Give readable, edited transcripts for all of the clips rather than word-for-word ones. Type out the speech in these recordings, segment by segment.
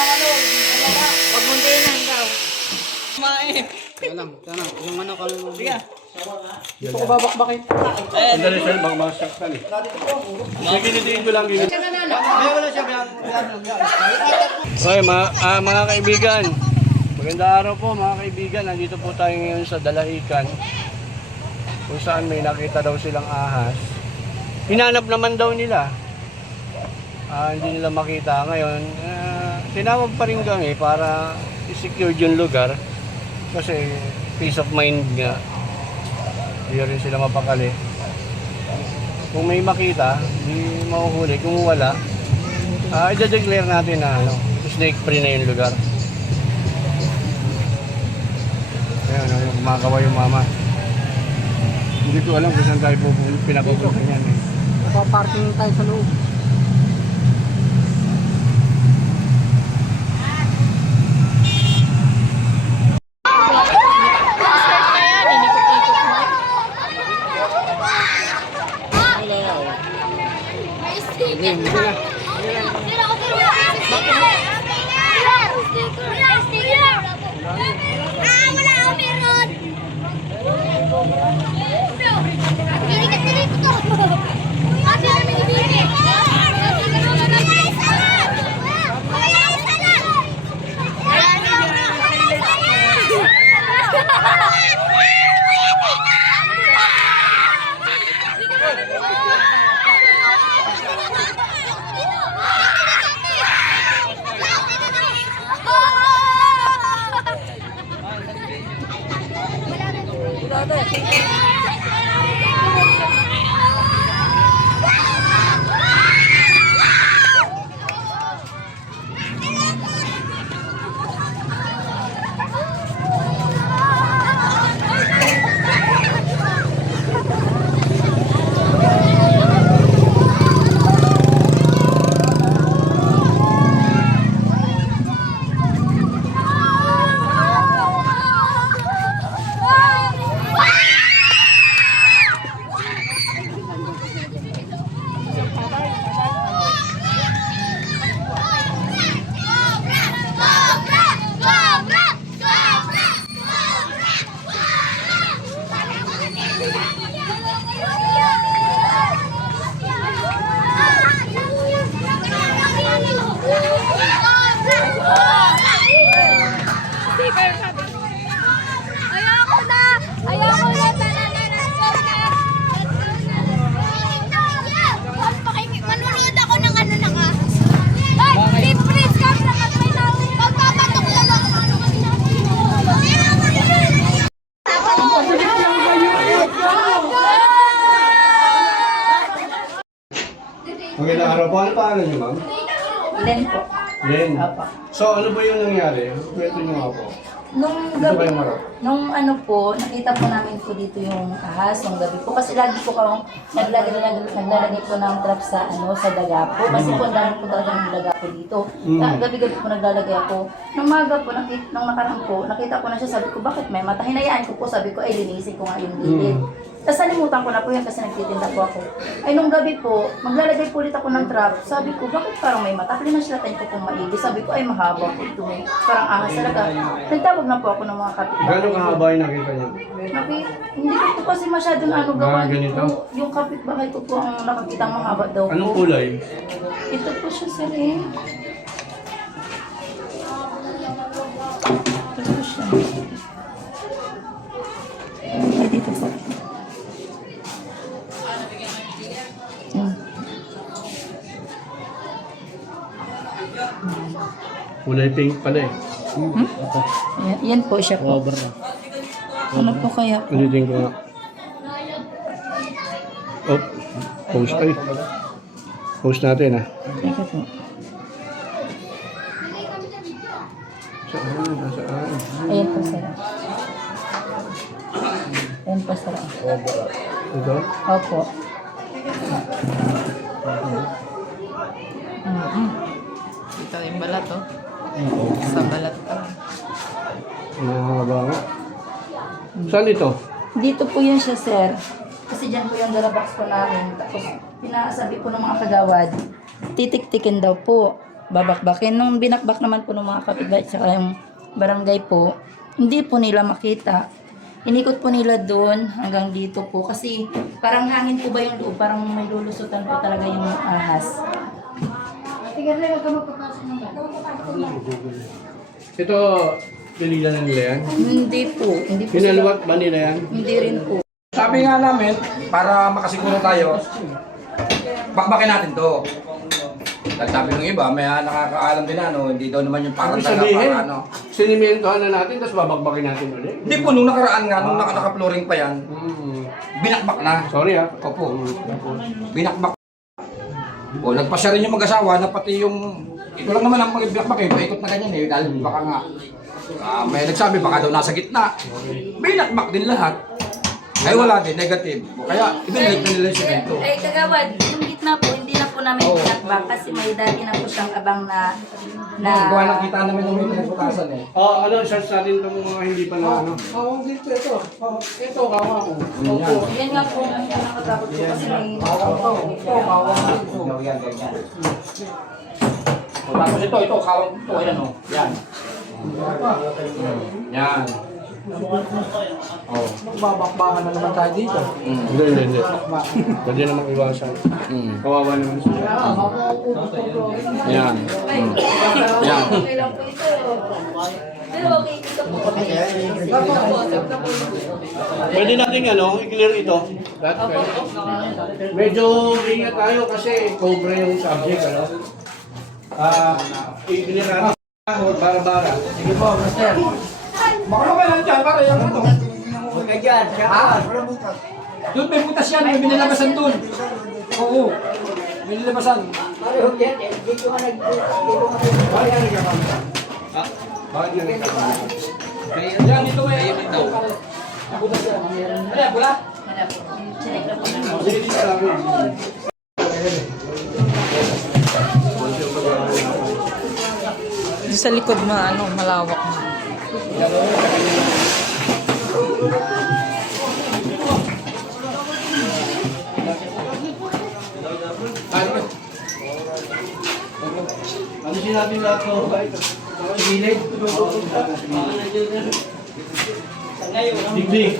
Huwag mong tinan daw. Kumain. Tanong. Yung ano kami mo. Sige. Ito ko babakbakin. Ang dali sir, baka masaktan eh. Sige, ginitiin ko lang. Okay, mga kaibigan. Magandang araw po mga kaibigan. Nandito po tayo ngayon sa Dalahican. Kung saan may nakita daw silang ahas. Hinanap naman daw nila. Hindi nila makita ngayon. Tinawag pa rin kami para i-secure yung lugar. Kasi peace of mind nga. Hindi rin sila mapakali. Kung may makita, hindi mahuhuli. Kung wala, i-declare natin na snake free na yung lugar. Ayan, kumakawa yung mama. Hindi ko alam kung saan tayo pinapupunta niyan eh. Nakaparking tayo sa loob. Magandang araw po. Ano pangalan niyo, ma'am? Len po. Len. Apa. So, ano ba yung nangyari? Kwento niyo nga po. Nung Dito gabi, kayo marap? nung ano po, nakita po namin po dito yung ahas nung gabi po. Kasi lagi po kami naglalagay po ng trap sa sa daga po. Kasi po ang dami po talaga ng daga po dito. Gabi-gabi po naglalagay ako. Nung maga po, nung nakarang po, nakita ko na siya, sabi ko, bakit may mata? Hinayaan ko po, sabi ko, ay linisin ko nga yung gilid. Tapos nalimutan ko na po yan kasi nagtitinda po ako. Ay nung gabi po, maglalagay po ulit ako ng trap. Sabi ko, bakit parang may mata? Pinaslatan ko pong maigi. Sabi ko, ay mahaba po ito. Parang ahas talaga. Nagtawag na po ako ng mga kapitbahay. Gano'ng kahaba yung nakita niyo? Hindi ko po kasi masyadong gawa. Ganito? Yung kapitbahay ko po ang nakakitang mahaba daw po. Anong kulay? Ito po siya sir eh. Ito po siya. Ay, dito po. Kulay pink pala eh. Yan po siya po. Ano po kaya po? Ulitin ko nga. Oh, post ay. Post natin ah. Teka po. Saan? Nasaan? Ayan po sir. Ayan po sir. Ito? Opo. Ito yung balat, oh. Sa balat pa. Mahaba nga. Saan ito? Dito po yun siya, sir. Kasi dyan po yung dalabox po namin. Tapos, pinasabi po ng mga kagawad, titik-tikin daw po. babakbakin. Nung binakbak naman po ng mga kapitbahay tsaka yung barangay po, hindi po nila makita. Inikot po nila doon hanggang dito po kasi parang hangin po ba yung loob, parang may lulusutan po talaga yung ahas. Ito, pililan na nila yan. Hindi po, hindi po. Pinaluwat ba nila yan? Hindi rin po. Sabi nga namin, para makasiguro tayo, bakbakin natin to. Dahil sabi ng iba, may nakakaalam din hindi daw naman yung parang Ibig sabihin, para ano. sinimentohan na natin, tapos babakbakin natin ulit. Hindi po, nung nakaraan nga, nung naka-flooring pa yan, binakbak na. Sorry ah. Opo, binakbak. O, nagpasya rin yung mag-asawa na pati yung, ito lang naman ang binakbak eh, paikot na ganyan eh, dahil baka nga, may nagsabi baka daw nasa gitna. Binakbak din lahat. Ay wala din, negative. Kaya ibinalik na nila yung semento. Ay, kagawad, yung gitna po, hindi na po namin pinakbak kasi may dati na po siyang abang na Gawa nakita namin nung may pinagputasan eh. Ano, search natin itong mga hindi pa na ano. Dito, ito. Ito, kawa ko. Yan. yan nga po ang nakatakot po kasi may Yan, ganyan. O, tapos ito, kawang ito, ayan o. Yan. Yan. Oh. Magbabakbakan na naman tayo dito. Hindi. Pwede namang iwasan. Kawawa naman sila. Yan. Yan. okay lang po ito. Pero okay, ito po. Pwede natin i-clear ito. Medyo ingat tayo kasi cobra yung subject, i-clear natin. Bara-bara. Sige po, Master. Baka naman lang dyan, para yung ano. Huwag ka dyan. Doon may butas yan, may binalabasan doon. Oo. May binalabasan. Bakit yan nagkakaroon? Yan, dito may daw. Butas yan. Ano yan, pula? Wala po. Sinek na po namin. Sige, dito sa amin. Sa likod malawak na. Alisin natin lahat ng gilid. Digdig.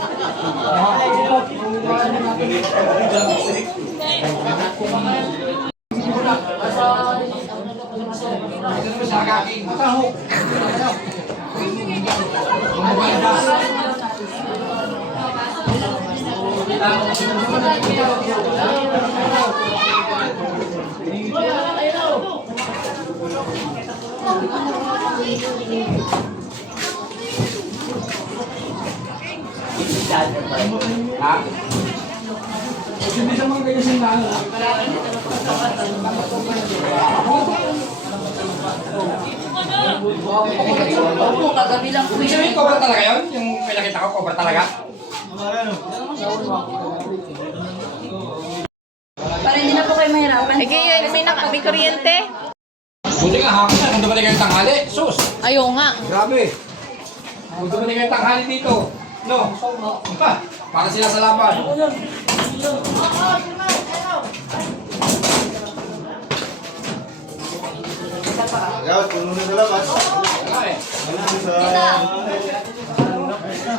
Ha? Hindi sa mga ganyan sinahan. Opo, kagabi lang po. Ibig sabihin, cobra talaga yun? Yung pinakita ko, cobra talaga? Para hindi na po kayo mahirapan. Eh, kaya may kuryente? Buti nga, hapon na. Kung dumating kayong tanghali, sus! Ayaw nga. Grabe. Kung dumating kayong tanghali dito, no? Para sila sa laban. Gawat, puno na sa labas. Ay,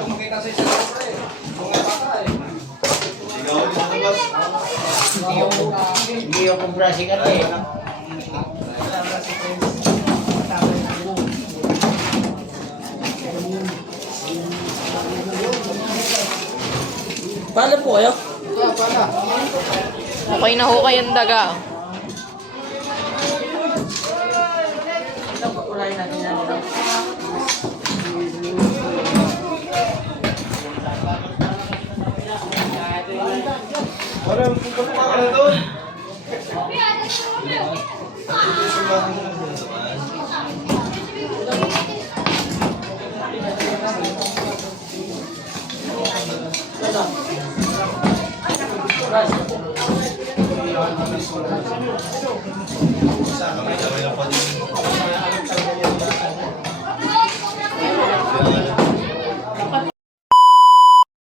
makita sa isa lang eh. Mga bata eh. Sigaw din sa labas. Hindi ako brushing ka eh. Paano po kayo? Okay na hukay ang daga. Parang pupunta ka na doon.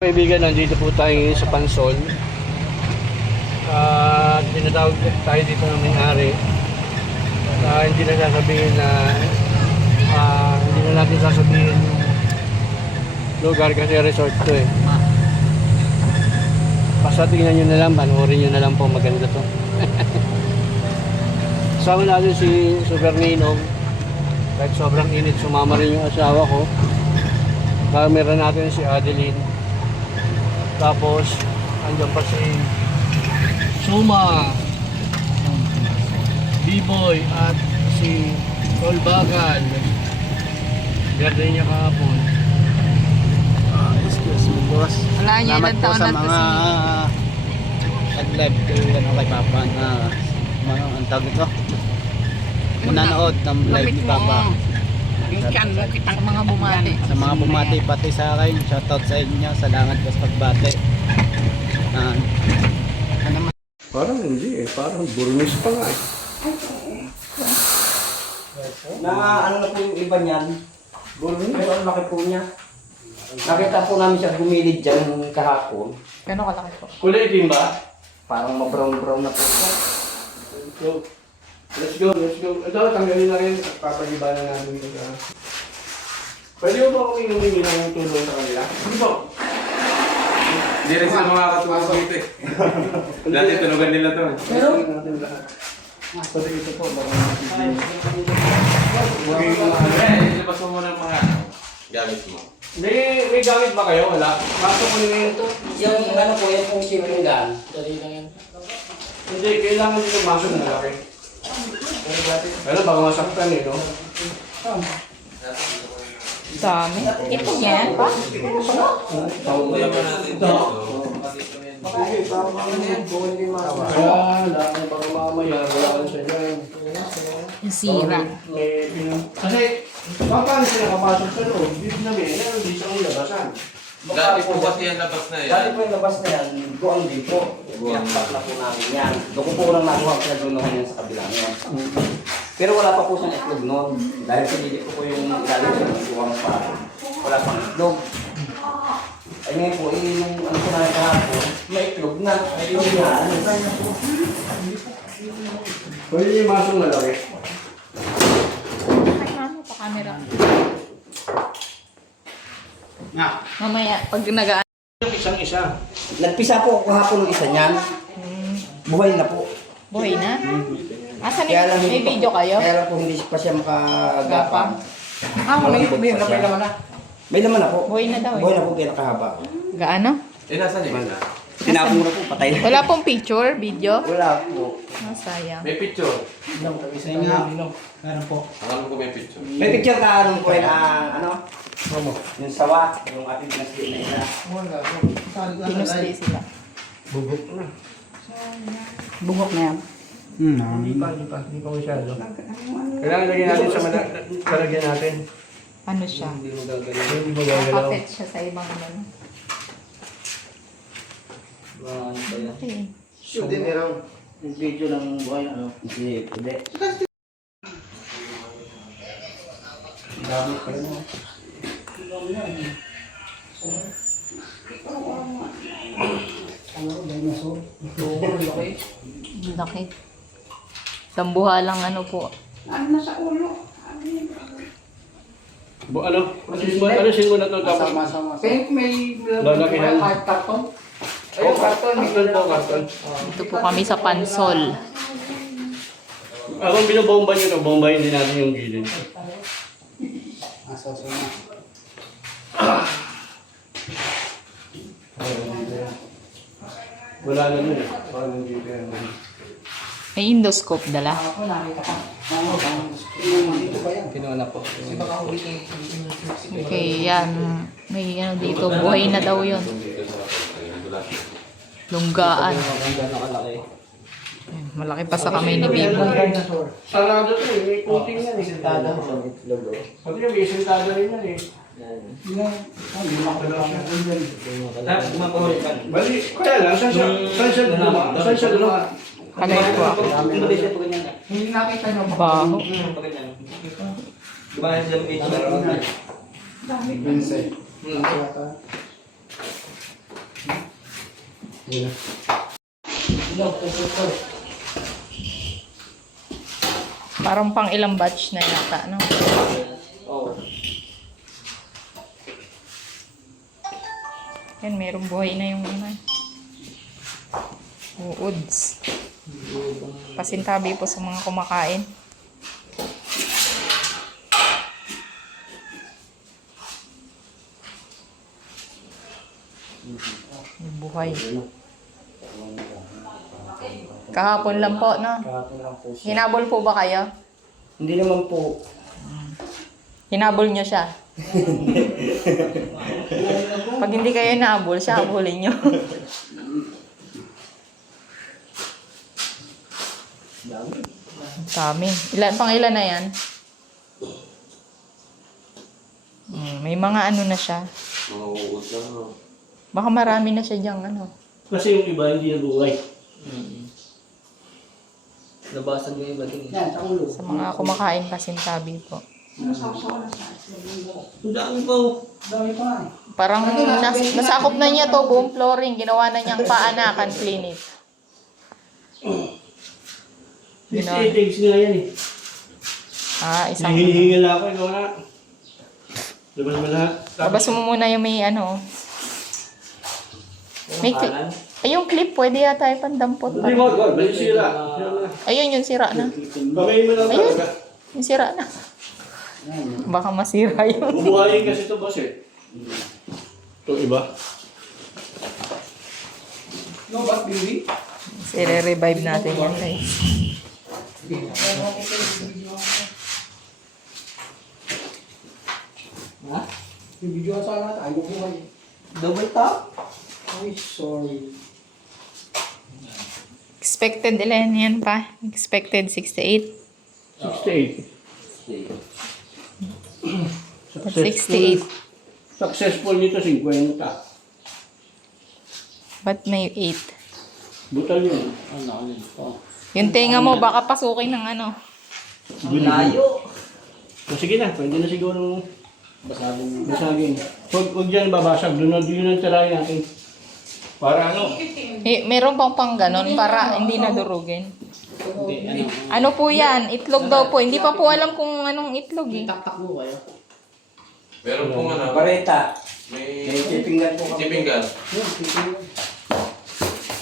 Kaibigan, nandito po tayo ngayon sa Pansol. At pinatawag tayo dito ng may-ari. Hindi na sasabihin na hindi na natin sasabihin yung lugar kasi resort to eh. Basta tingnan nyo na lang, panoorin nyo na lang po, maganda to. Kasama natin si Super Ninong. Kahit sobrang init, sumama rin yung asawa ko. Camera natin si Adeline. Tapos, andyan pa si Suma, B-Boy at si Tol Bagal. Birthday niya kahapon. Excuse me, boss. Wala niya, ilang taon na to si... nag-live ko ano, kay Papa na ang tawag ito. Nanood ng live ni Papa. Sa mga bumati. Sa mga bumati pati sa akin, shoutout sa inyo, salamat po sa pagbati. Parang hindi eh, parang Burmese pa nga eh. Na ano na po yung iba niyan. Pero ang laki po niya. Nakita po namin siya gumilid dyan kahapon. Gano'ng kalaki po? Kulay itim ba? Parang ma-brown-brown na po siya. So, let's go, let's go. Ito, tanggalin na rin at papagiba na namin ito. Pwede mo ba kung humingi ng tulong sa kanila? Hindi po. Hindi rin sila makakatulong dito eh. Dati tunugan nila to. Pero, natin lahat. Pwede ito po, baka natin. Ilabas mo muna ang mga gamit mo. May gamit ba kayo? Wala? Pasok ko nyo ito. Yung ano po, yung pong shipping gun. Hindi, kailangan nyo masok na laki. Pero baka masaktan eh, no? Dami. Ito yan pa? Kaya, dahil baka mamaya, wala ka siya dyan. Yung sira. Kasi, paano sila kapasok sa loob? Ibig namin, hindi siya ang labasan. Dati po kasi yung labas na yan. Dati po yung labas na yan, buwang din po. Iyak na po namin yan. Doon ko po lang nakuha pinadunuhan yan sa kabila niya. Pero wala pa po siyang itlog noon. Dahil pinili ko po yung ilalim siya ng buwang pa. Wala pang itlog. Ay ngayon po, yung ano po namin kahapon, may itlog na. Ay yung yan. Pwede yung masok na laki. Ay, ano pa camera? Mamaya, pag nagaan. Yung isang-isa. Nagpisa po ako kahapon ng isa niyan. Buhay na po. Buhay na? Asan Kaya lang may hindi video pa- kayo? Kaya lang po hindi pa siya makagapang. May laman na. May laman na po. Buhay na daw eh. Buhay na po pinakahaba. Gaano? Eh, nasaan yung isa? Tinapong na po, patay na. Wala pong picture, video? Wala po. Sayang. May picture. Meron po. Alam ko may picture. May picture ka nung po na ano? Yung sawa, yung ating pinasli na isa. Pinusti sila. Bungok na yan. Hindi pa masyado. Kailangan lagyan natin sa kalagyan natin. Ano siya? Hindi mo gagalaw. Kapit siya sa ibang ano. Okay. Hindi meron yung video ng buhay ano? Hindi. Dami pa rin mo. Ang laki. Tambuha lang ano po. Ano? Alisin mo na ito tapos. Pink may Lalakihan. karton. Ayun, karton. Karton po, karton. Dito po kami sa Pansol. Kung binobomba nyo ito, bombayin din natin yung gilid. Wala na nun eh. Parang hindi ko yan. May endoscope dala. Kinuha na po. Okay, yan. May ano dito. Buhay na daw yun. Lunggaan. Ayun, malaki pa sa kamay ni Bibo. Sarado to eh. May coating yan eh. Pati yung may sentada rin yan eh. Bali, kaya lang, saan siya luma? Saan siya luma? Kalay po ako. Hindi nakita nyo ba? Baho. Parang pang ilang batch na yata, no? Yan, merong buhay na yung ano. Uuds. Pasintabi po sa mga kumakain. Yung buhay. Kahapon lang po, no? Kahapon lang po siya. Hinabol po ba kayo? Hindi naman po. Hinabol nyo siya. Pag hindi kayo hinabol, siya habulin nyo. Dami. Ilan na yan? May mga ano na siya. Baka marami na siya diyang ano. Kasi yung iba hindi nabuhay. Nabasan yung iba din. Sa mga kumakain pasintabi po. Ang dami po. Parang nasakop na niya to buong flooring. Ginawa na niyang paanakan clinic. Ginawa. 68 eggs nga yan eh. Isang... Hinihingal ako, ikaw na. Labas mo lahat. Labas mo muna yung may ano. May yung clip, pwede yata ipandampot pa. Hindi mo, may sira. Ayun, yung sira na. Kamay mo lang Ayun. talaga. Yung sira na. Baka masira yun. Bubuhayin kasi ito, boss eh. Ito iba. No, but baby? I-revive natin yan, guys. Ha? Yung video sana tayo buhay. Double top? Ay, sorry. Expected ilan yan pa? Expected 68. 68. 68. Successful nito 50. Ba't may 8? Butal yun. Yung tenga mo, baka pasukin ng ano. Layo. O sige na, pwede na siguro basagin. Huwag dyan babasag, doon ang tirahin natin. Para ano? Meron pang ganon para hindi nadurugin. Ano po yan? Itlog daw po. Hindi pa po alam kung anong itlog eh. Takbo kayo. Meron pong ano, Bareta. may May tipingan po kami. tipinggan.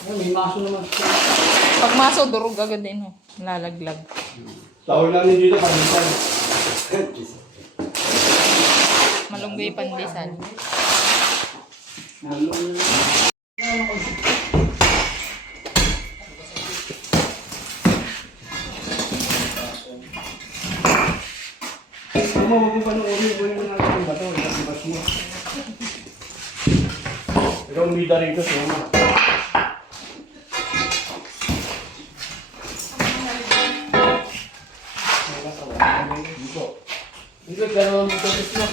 May maso naman. Pag maso, durog agad din. Oh. Lalaglag. Tawag namin dito, pagbisan. Malunggay pandesal. Kung mo, huwag mo panoorin ko yung natin yung bato. Ibas mo. Ikaw umida rito, suma. Hindi, gano'n mo ito mo.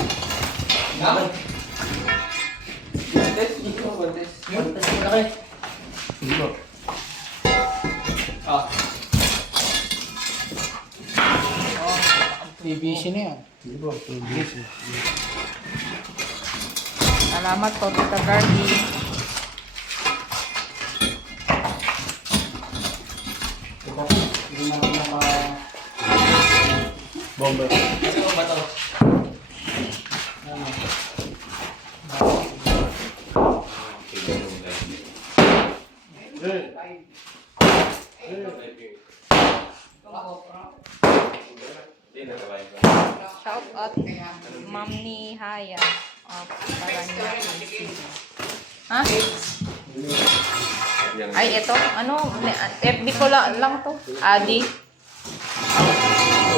Contest? Dito mo, contest. Contest mo na kayo. Dito. BBC na yan. Dito. Dito. Salamat po, Tita Barbie. Hindi na ako Bomber. Ano ba ito? Shout out Ma'am ni Haya of Paranaque City. Ha? Ay, ito. Ano? FB ko lang to. Adi.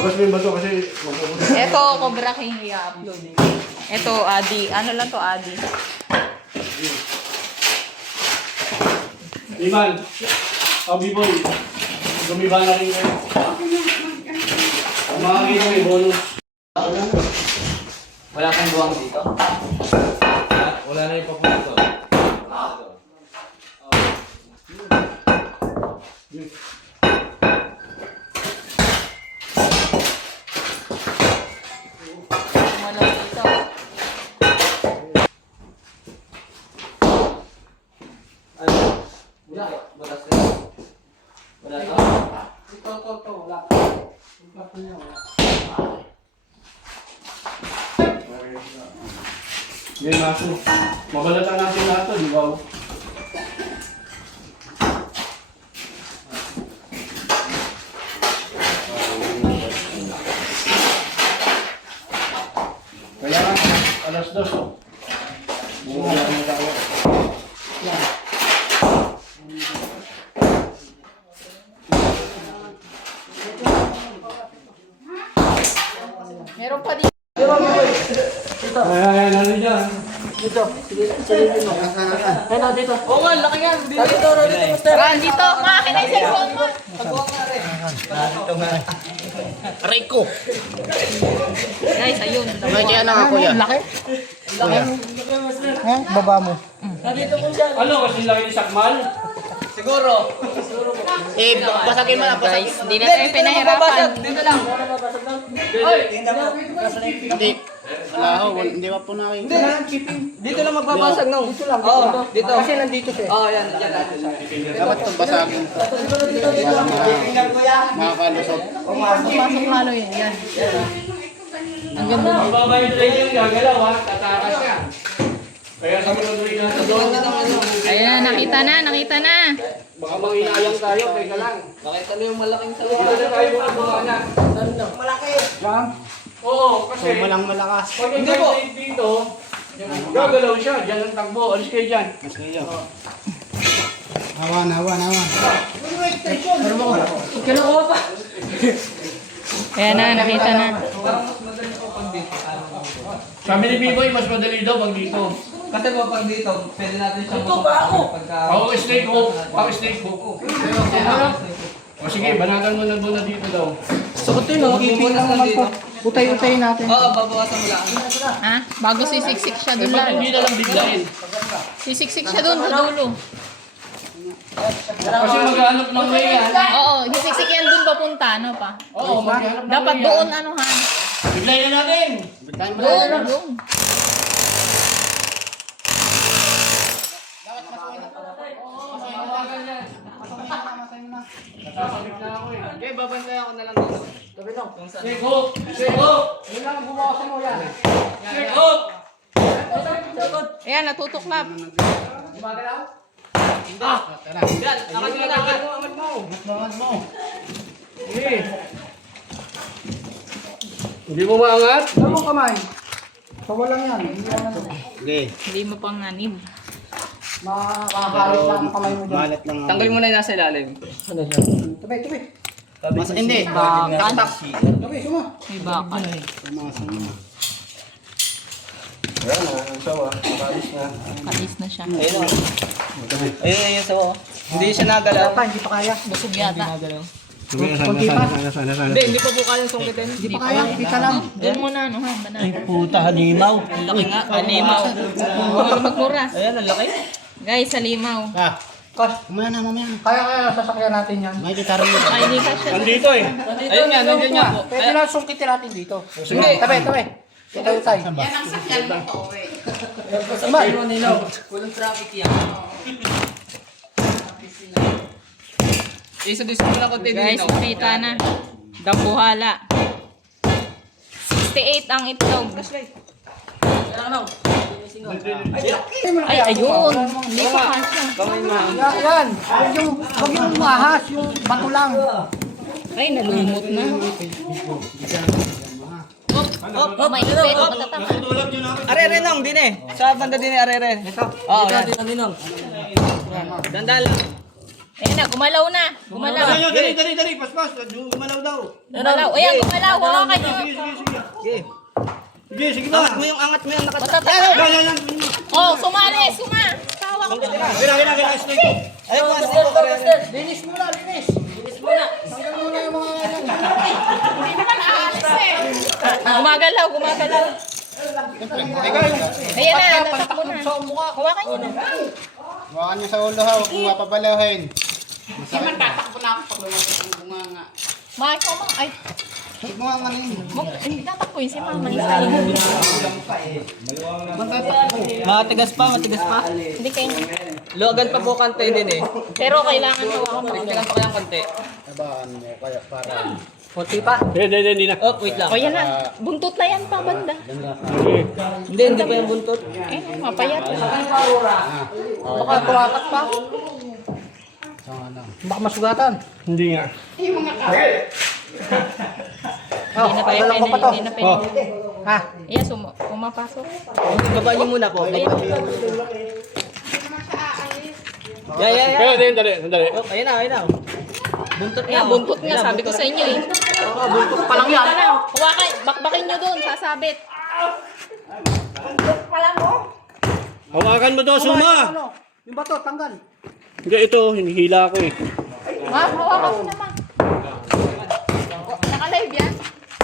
Labas mo yung bato kasi magpupunta. Ito, Cobra King i-upload. Ito, Adi. Ano lang to, Adi? Iman. B-boy. Gumiba na rin kayo. Ang mga kito may bonus. Wala kang buwang dito? Wala na yung papunta. Malaw dito. Wala. Batas na. Wala ito. Ito. Wala. Yan, maso. Mabalatan natin lahat to, di ba? Kaya alas 2. Bumula na tayo. Meron pa dito. Ay, ano dyan? Ran, dito. Maakin na yung cellphone mo. Guys, ayun. May kaya na ako yan. Laki. Ano, kasi laki ni Sakmal? Eh, basagin mo na, basagin. Guys, hindi na tayo pinahirapan. Hindi. Wala ho, hindi pa po nakikita. Dito lang magbabasag no. Dito lang. Oo, dito. Kasi nandito siya. Oo, yan, yan natin. Dapat itong basagin. Makakalusot. Pasok lalo yun. Yan. Ang ganda. Mababa yung train yung gagalaw ha, tatakas ka. Kaya sa mga train natin, Ayan na, nakita na, nakita na. baka manginayang tayo, teka lang. Nakita mo yung malaking sa Dito na tayo mga bumana. Oo, kasi So, walang malakas. pag yung train dito, gagalaw siya, dyan ang takbo, alis kayo dyan. Hawan, hawan, hawan. Ayan na, nakita na. Sabi ni Biboy, mas madali daw pag dito. Kasi po pag dito, pwede natin siyang pagka... Ako snake hook, ako snake hook. O sige, banatan mo na muna dito daw. Sukutin no, ipinas lang dito. Utay-utay natin. Oo, babawasan mo lang. Ha? Bago sisiksik siya Eh, dun ba't lang. hindi na lang biglain? Sisiksik siya dun sa dulo. Kasi maghanap ng way yan. Oo, sisiksik yan dun papunta, ano pa? Oo, maghanap ng Dapat way doon, yan. ano ha? Biglayin na natin! Doon, doon. Nasasabit na ako eh. Okay, babantay ako na lang dito. Snake hook! Snake hook! Yun lang ang bumawasan mo yan. Snake hook! Ayan, natutuklap. Ah! Yan, akad mo na, akad mo. Sige. Hindi mo maangat? Hindi. Hindi mo pang nanib. Malat lang ako. Tanggal mo na yung nasa ilalim. Mas, hindi. Bakan. May bakan. Pumasok na. Kalis na siya. Ayun yung sawa. Hindi siya nagalaw. Busog yata. Hindi, hindi pa po kayang sungkitin. Hindi pa kaya. Doon muna, ano ha? Banana. Puta, halimaw. Ang laki nga. Alimaw. Magmura. Ayan, ang laki. Guys, alimaw. Ah, mamaya na, mamaya na. Kaya sasakyan natin yan. May gitarang yun. Ay, hindi ka siya. Nandito eh. Ayun nga, nandiyan nga po. Pwede na sungkitin natin dito. Sige. Tabi. Utay-utay. Walang traffic yan. Isa-dis mo na konti Guys, dito. nakita na. Dambuhala. 68 ang itlog. Ay, ayun. Hindi pa kasya. Yan. Huwag yung mahas, yung bato lang. Ay, nalumot na. Oh, may ipit. Matatama. Arere nong, din eh. Sa banda din eh, arere. Ito. Oo, yan. Dandal. Ayan na, gumalaw na. Gumalaw. Dali, paspas. Gumalaw daw. Gumalaw. Ayan, gumalaw. Hawakan nyo. Sige ba? Angat mo yung Matatama. Oh, sumali. Tawa ko. Kailangan, Ay, po, arere. linis muna. Hindi naman aalis eh. Gumagalaw. Ayan na, natakbo na. Hawakan nyo na. Hawakan niyo sa ulo ha, huwag mong mapabalahin. Naman tatakbo na ako pag lumabas ang bunganga. Mahal ko mga, ay, Huwag mo ang ano yun. hindi tatakbo yun si mama. Matigas pa. Hindi kayo. Luwagan pa po kante din eh. Pero kailangan hawakan mo. Tignan pa kayang konti. Tabaan mo, kaya para Konti pa. Hindi na. Oh, wait lang. O yan na. Buntot na yan pa, banda. Hindi pa yung buntot. Mapayat. Baka kuwakat pa. Baka masugatan. Hindi nga. Oh, Hindi na pa yung dalawa pa to. hindi na pa yung Ha? Ayan, pumapasok. Baba niyo muna po. Yeah. Kaya sandali. Oh, ayun na. Buntot Ayan, buntot nga. Sabi ko sa inyo eh. Oo, buntot pa lang yan. Huwakan, bakbakin nyo doon, sasabit. Hawakan mo to, Suma! Ano? Yung bato, tanggal. Hindi, ito, hinihila ko eh. Ma, hawakan mo naman. Naka-live yan.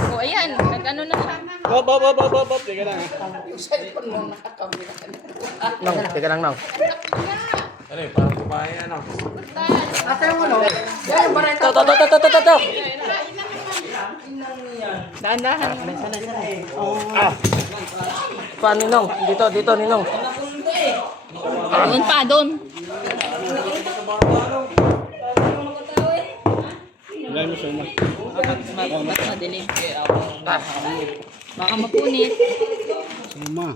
O, ayan. Nag-ano na siya. Hop. Teka lang. Teka lang. Ano eh, parang kumain ano. Ate yung ano? Yan yung bareta. To. Dahan-dahan. Pa, Ninong. Dito, Ninong. Doon pa, doon. Hilay mo, Suma. Ba't madilim? Baka mapunit. Suma.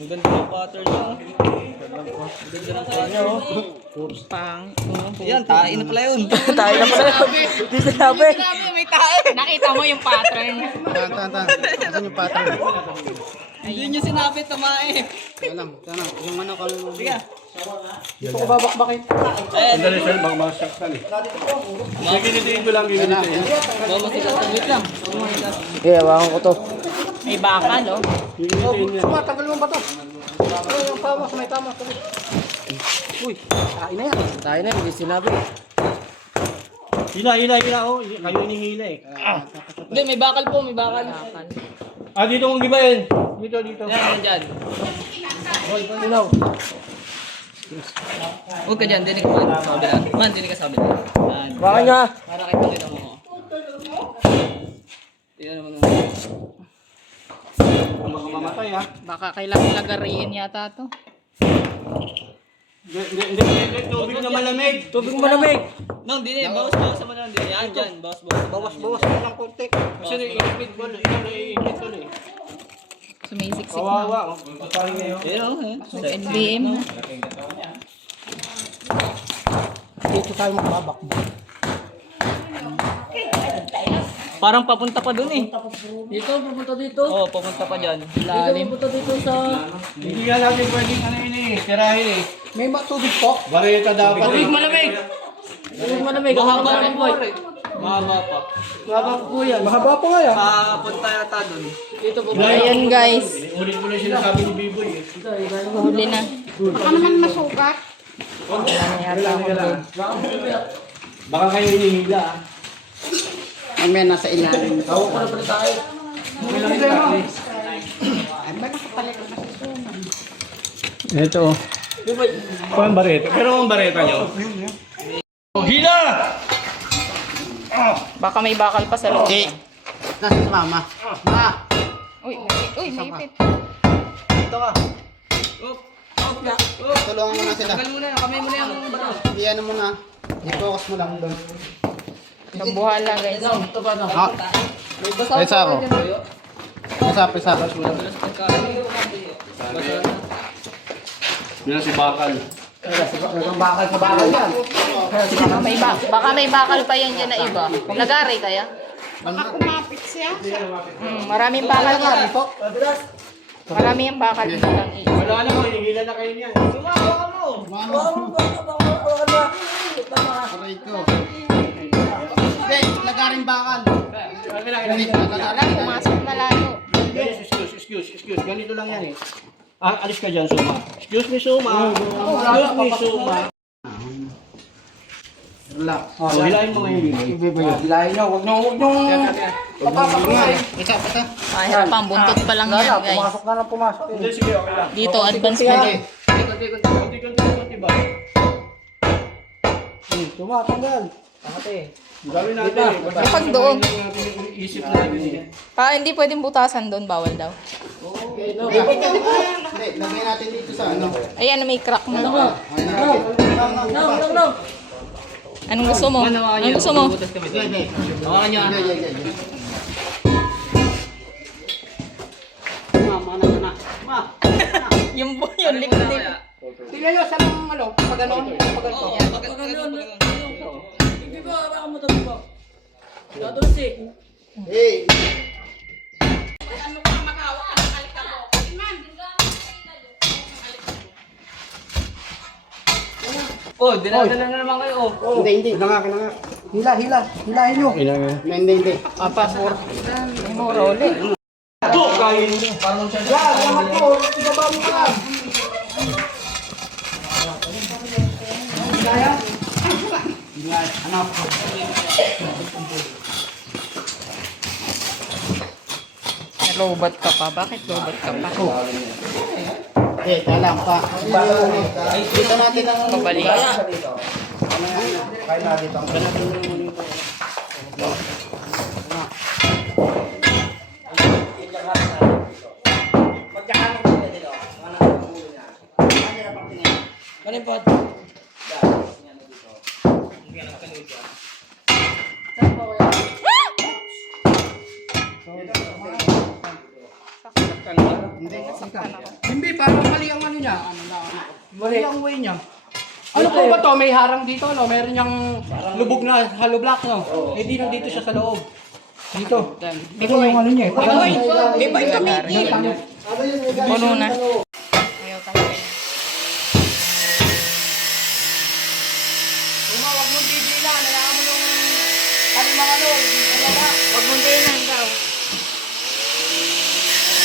Ang ganda ng pattern niyo. Pang. Yan, tayo na pala yun. Tayo na pala yun. Di sinabi. May tae. Nakita mo yung pattern. Tanta. Asan yung pattern? Hindi nyo sinabi, tumae. Kaya lang. Yung ano kami. Sige. Gusto ko babakbakin. Sandali, sir, baka masaktan eh. Ginitiin ko lang, ginitiin. Wait lang. Eh, hawakan ko to. May baka, no? Ginitiin niya. Suma, tagal mo ba to? Yung tama, may tama. Uy, tayo na yan. Hindi sinabi. Hila, oh. Kayo hinihila eh. Hindi, may bakal po, may bakal. Ah, dito mong gibayin. Dito. Yan, dyan. Ninong. Huwag ka dyan, dinig man. Sa kabila. Man, dinig ka sa kabila. Yan. Baka niya. Para kita mo. Tingnan naman ang... Baka mamatay ha. Baka kailangan lagariin yata to. Hindi. Tubig na malamig. Tubig malamig. Nang, dini, bawas mo lang. Yan, dyan, bawas. Bawas lang ng konti. Kasi naiipit ko. Naiipit ko eh. Sumisiksik na. Kawawa. Parang ngayon. Sa NBM na. Dito tayo magbabakbak. Parang papunta pa dun eh. Dito, pupunta dito. Oo, papunta pa dyan. Dito, Lalim. pupunta dito sa... Hindi nga natin pwedeng ano yun eh. Tirahin eh. May tubig po. Bareta dapat. Tubig malamig. Tubig malamig. Mahaba rin po. Mahaba pa. Mahaba po yan. Mahaba pa nga yan. Papunta yata dun. Dito po. Ayan guys. Ulit mo na yung sinasabi ni Biboy eh. Huli na. Baka kayo hinihila ah. Mamaya nasa ilalim. Tawa ko na pala tayo. Ito. Pa ang bareta. Pero ang bareta nyo. Hila! Baka may bakal pa sa loob. Nasa si mama. Ma! Uy, may ipit. Dito ka. Tulungan mo na sila. Tagal muna. Kamay mo na yung bato. Hindi ano mo na. I-focus mo lang doon. Nabuhala guys. Ito pa no. Ah. Pesa ako. Pesa. Yun na si Bakal. Bakal sa bakal yan. Baka may bakal pa yan dyan na iba. Lagari kaya? Maraming bakal yan. Marami yung bakal dito lang eh. Wala na mo, hinihila na kayo niyan. Aray ko. Hindi, lagaring bakal. Wala, pumasok na lalo. Excuse. Ganito lang yan eh. Ah, alis ka dyan, Suma. Excuse me, Suma. Relax. Oh, hilahin mo ngayon yun. Hilahin nyo. Huwag nyo. Papapakay. Pesa. Kahit pang buntot pa lang yan guys. Pumasok na lang pumasok. Hindi, sige, okay lang. Dito, advance pa din. Kunti ba? Tumatanggal. Ate. Gawin natin eh. Kapag doon. Isip natin eh. Hindi pwedeng butasan doon, bawal daw. Hindi, lagay natin dito sa ano. Ayan, may crack na. No. Anong gusto mo? Anong gusto mo? Hawakan niyo. Yung lip-lip. Tingnan nyo, saan ang ano? Pag ganon? Pag ganon. Oh, dinadala na naman kayo. Oh. Hindi. Kailangan. Hila. Hilahin nyo. Hindi. Passport. Yan, lahat mo. Ibaba mo ka. Lobat ka pa. Bakit lobat ka pa? Talang pa. Dito natin ang... Pabalik. Kaya na dito. Hindi, parang mali ang ano niya. Mali ang way niya. Ano po ba to? May harang dito, no? Meron niyang lubog na hollow block, no? Eh, di nandito siya sa loob. Dito. Ito yung ano niya. May ba yung kamiti? Puno na. Ayaw talaga niya. Huwag mong didilan. Hayaan mo nung kalimang ano. Huwag mong dinan daw.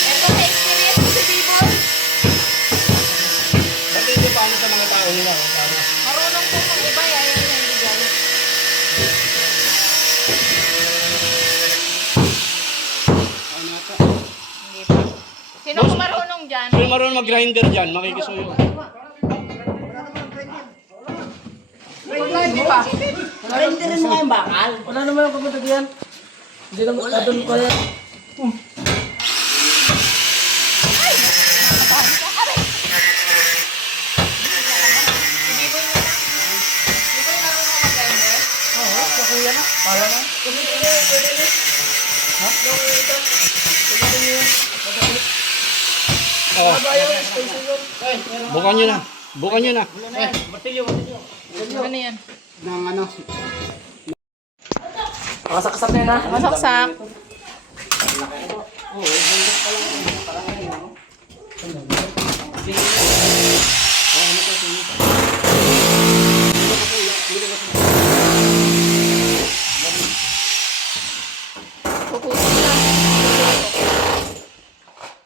Ito may experience mo si Bibon. Bakit hindi paano sa mga tao nila? Marunong po ng iba. Ayaw niya ibigay. Hindi pa. Sino ko marunong dyan? Sino marunong mag-grinder dyan? Makikisuyo. Renderin mo nga yung bakal. Wala naman ang pupunta diyan. Hindi naman doon ko yan. Bukan nyo na. Bukan nyo na. Ano yan? Nang ano? Masaksak. Puputok na.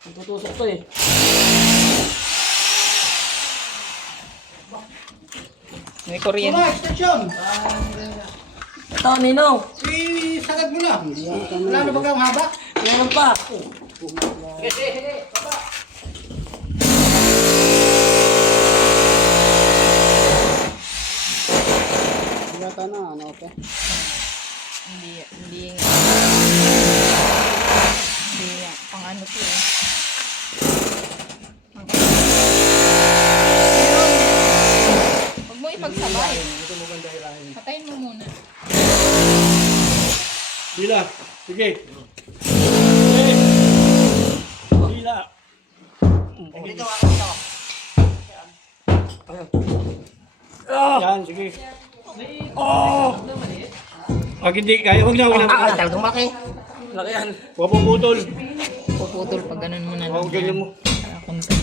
Tutusok to eh. May kuryente. Extension! Ito, Nino. Sagad mo na. Wala na ba kang haba? Meron pa. Yata na, ano pa? Hindi pang ano to eh. Huwag mo ipagsabay. Patayin mo muna. Hila. Sige. Hila. Yan, sige. Oh! Pag hindi kaya, huwag na. Talagang malaki. Huwag puputol. Puputol pag ganun mo na lang. Huwag ganyan mo. Kunti.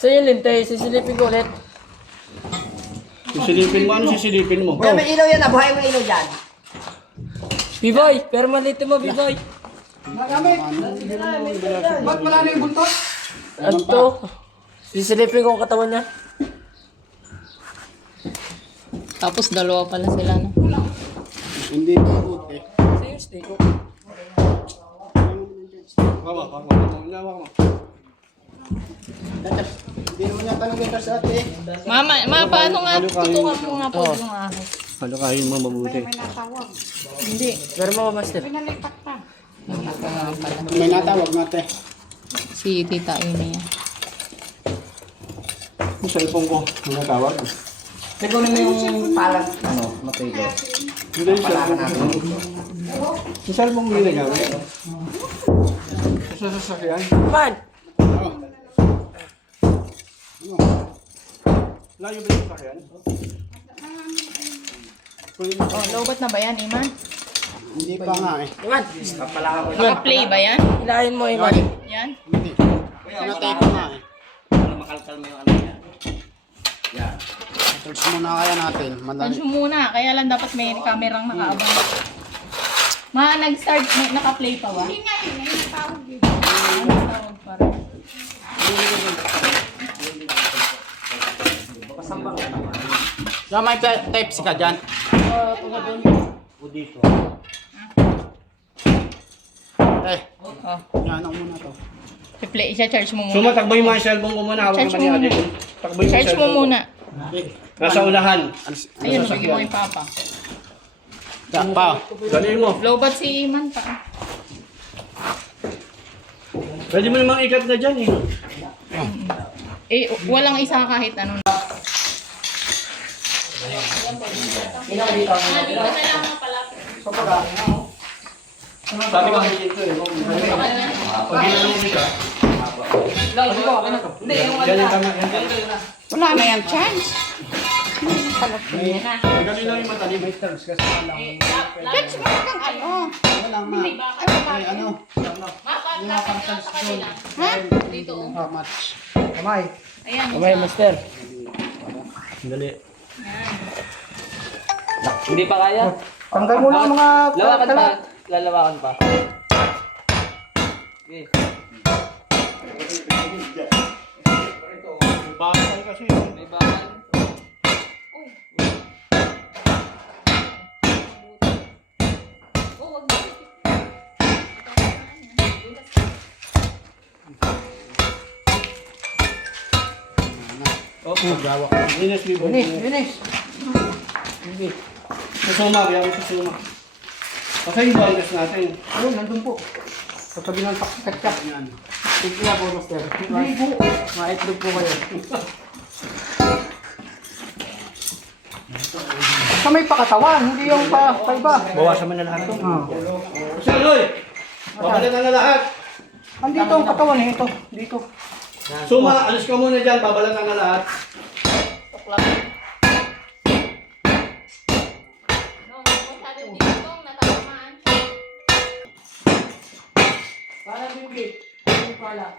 So yun, Linte, sisilipin ko ulit. Sisilipin mo, ano sisilipin mo? May ilaw yan, abuhay mo ilaw dyan. B-boy, pero malito mo, B-boy. Ba't wala na yung buntot? Ano to? Sisilipin ko ang katawan niya. Tapos dalawa pala sila no. Hindi po. Sa'yo, steak ko. Hawak mo. Hindi naman niya tanong yung sa ate. Mama, paano nga tutukan mo nga po yung ahas? Halukayin mo mabuti. Hindi. Pero mo, Master. Hindi pa nga pala. May natawag natin. Si Tita Amy yan. Yung cellphone ko, tawag. Siguro mo yung palag, matilo. Hindi yung cellphone ko. Yung cellphone mo ginagamit. Sa sasakyan. Man! Layo ba yung sasakyan? Oh, lowbat na ba yan, Iman? Hindi pa nga eh. Naka-play ba yan? Hilahin mo, Iman. Yan? Hindi. Pinatay ko nga eh. Search muna kaya natin. Madali. Search mo muna, kaya lang dapat may kamerang nakaabang. Nag-start, naka-play pa ba? Hindi nga yun, nagtawag dito. Nagtawag pa rin. So may type ka dyan? Eh, Oh, yan ako muna to. i-play, i-charge mo So muna. matakbo yung mga cellphone ko muna. Hawak Charge naman ni mo ate. muna. Takbo yung Charge mo cellphone ko. muna. Nasa unahan. Ayun, bigyan mo yung papa. Yan pa. Dali mo. Lowbat si Iman pa. Pwede mo namang ikat na dyan eh. Eh, walang isa kahit ano. Sabi ko dito eh. Pag ginanong mo siya. Yan yung tama. Wala na yan, chance. Galing lang yung matalim. Chance mo kang ano. Wala nga. Ay, ano? Ha? Dito. How much? Kamay. Ayan, Kamay, isa. master. Dali. Hindi pa kaya? Tanggal mo lang mga Lawakan pa. kalat. Lalawakan pa. Okay. Bakal kasi. May bakal. Linis, Bibo. Finish. Susuma, kaya mo susuma. Kasi yung banggas natin. Ayun, nandun po. Sa tabi ng taktak. Yan. Sige na po, master. Hindi po. Maitlog po kayo. Sa may pakatawan, hindi yung pa-iba. Bawasan mo na lahat ito. Kasi Loy! Babalatan na lahat. Andito ang katawan eh, ito. Dito. Suma, alis ka muna dyan. Babalatan na lahat. Para bibig. Pala.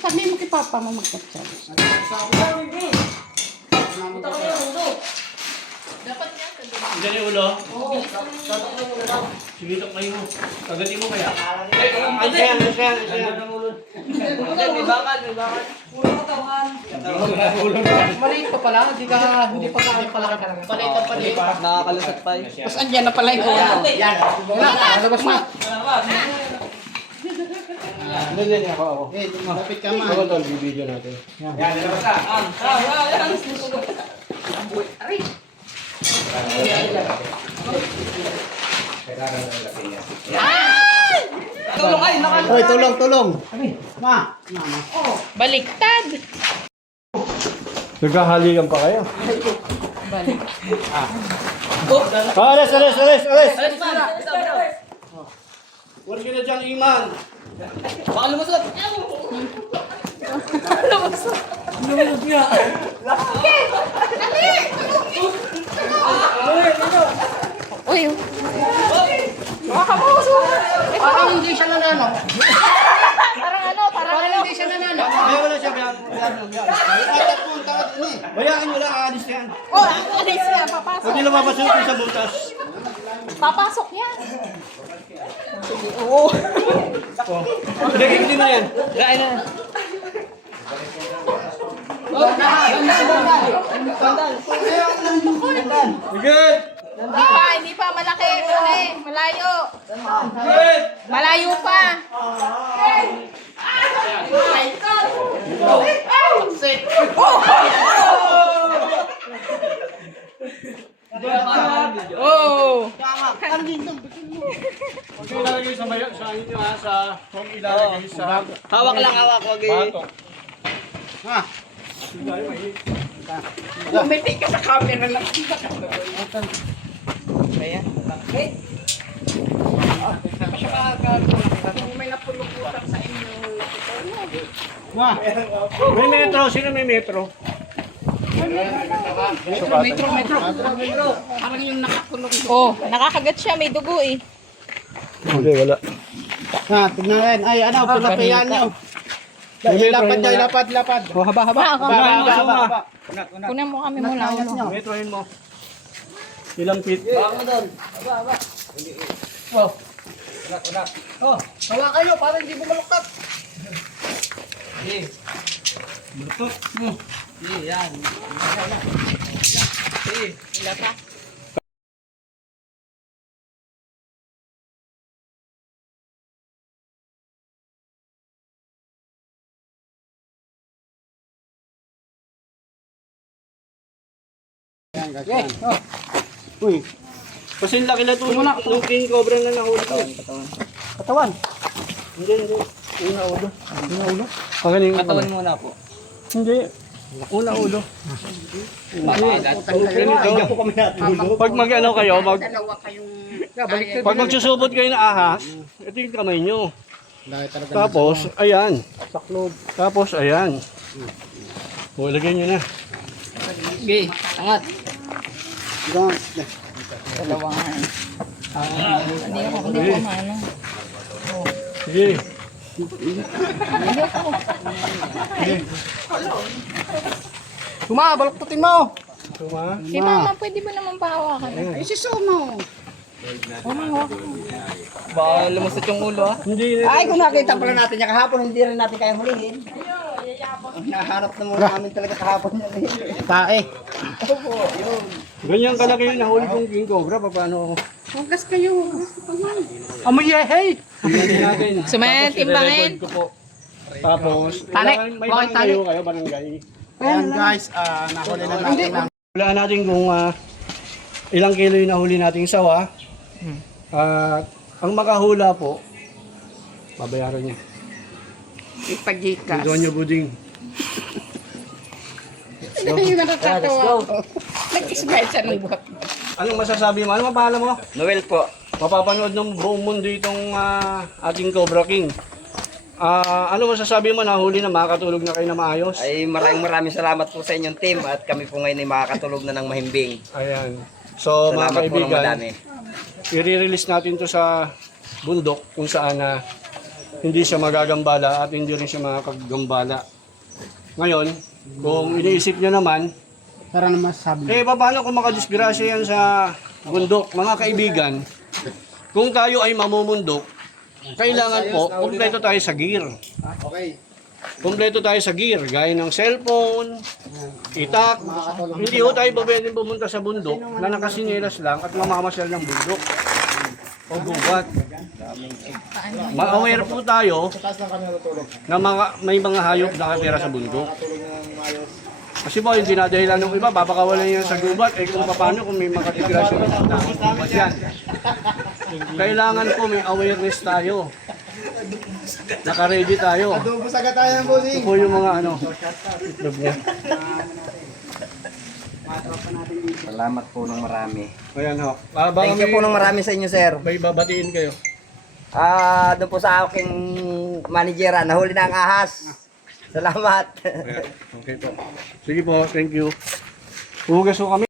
Sabi mo kay Papa mo magka-chance. Diyan yung ulo. Sige, ito kayo mo. Kagatin mo kaya. Ayan. May bakal, may bakal. Maliit pa pala, hindi pa gaano palaki talaga. Paliit. Nakakalusot pa eh. Tapos andyan na pala yung ulo. Yan. Nalabas na. Doon ako. Eh, lapit ka ma. Ako tol, bibidyo natin. Hoy, tulong. Ma. Baliktad. Nagkahalikan pa kayo. Alis! Wala ka na dyan, Iman. Baka lumusot. Uy, Parang hindi siya nanalo. parang Hindi siya nanalo. Kaya wala siya. Atat mo ang takot ni. Bayaan mo lang, aalis yan. Oh, alis yan, papasok. Huwag nila mapasukin sa butas. Papasok yan. Hindi na yan. Kain na. Good. Hindi pa, malaki, malayo. Malayo pa. Oh! Okay, ilalagay sa bayan sa inyo ha, sa kung ilalagay sa Hawak lang, hawak. Wag bato. Bumiti ka sa camera lang. May napuluputan sa inyo. May metro, sino may metro? Metro. Parang yung nakakulong. Oh, nakakagat siya, may dugo eh. Hindi, wala. Tignan rin. Ay, ano, pinapayan nyo. Lapad. Oh, haba. Kunan mo kami mula. Metrohin mo. Ilang feet? Hawa kayo, para hindi bumaluktot. Uy. Kasi laki na ito nung king cobra na nahuli ko. Katawan. Hindi. Una ulo. Pagaling Katawan muna po. Hindi. Una ulo. Ganito. Pag mag-ano kayo, Dalawa kayong... pag magsusubot kayo na ahas, ito yung kamay nyo. Tapos, ayan. Tapos, ayan. O, ilagay nyo na. Okay, angat. Hindi ko maano. Sige. Baluktutin mo. Tuma. Si mama, pwede ba naman pahawakan? Ay, si Sumo. Baka lumusot yung ulo ah. Hindi. Ay, kung nakita pala natin niya kahapon, hindi rin natin kaya hulihin. Nahanap na muna namin talaga kahapon niya. Tae. Ganyan kalaki yung nahuli kong king cobra. Paano? Hugas kayo. Amoy yehey! Tingnan natin. Sumayat, Tapos timbangin. i-record ko po. Tapos, Tali. may Bakit barangay kayo, barangay. Ayan guys, nahuli na natin. Wala natin kung ilang kilo yung nahuli nating sawa. At ang makahula po, babayaran niya. Ipagikas. Doon niyo buding. Hindi kayo nakakatawa. Nag-smile siya ng buhat. Anong masasabi mo? Ano mapahala mo? Noel po. Mapapanood ng buong mundo itong ating Cobra King. Ano masasabi mo? Nahuli na, makakatulog na kayo na maayos? Ay maraming salamat po sa inyong team at kami po ngayon ay makakatulog na ng mahimbing. Ayan. So mga Salamat po ng kaibigan, madami. i-release natin to sa bundok kung saan hindi siya magagambala at hindi rin siya makakagambala. Ngayon, kung iniisip nyo naman, Tara na masasabi. paano kung makadisgrasya yan sa bundok? Mga kaibigan, kung tayo ay mamumundok, kailangan po, kumpleto tayo sa gear. Okay. Kompleto tayo sa gear, gaya ng cellphone, itak. Hindi ho tayo pwedeng pumunta sa bundok na nakasinelas lang at mamamasyal ng bundok o gubat. Ma-aware po tayo na may mga hayop na nakatira sa bundok. Kasi po, yung dinadahilan ng iba, papakawalan yan sa gubat, kung paano kung may makatigrasya na gubat yan. Kailangan po may awareness tayo. Naka-ready tayo. Busaga tayo ng bossing. Ito po yung mga itlog niya. Salamat po ng marami. Ayan ho. Thank you po ng marami sa inyo, sir. May babatiin kayo. Doon po sa aking managera, nahuli na ang ahas. Salamat. Okay po. Sige po, thank you. Hugas ho kami.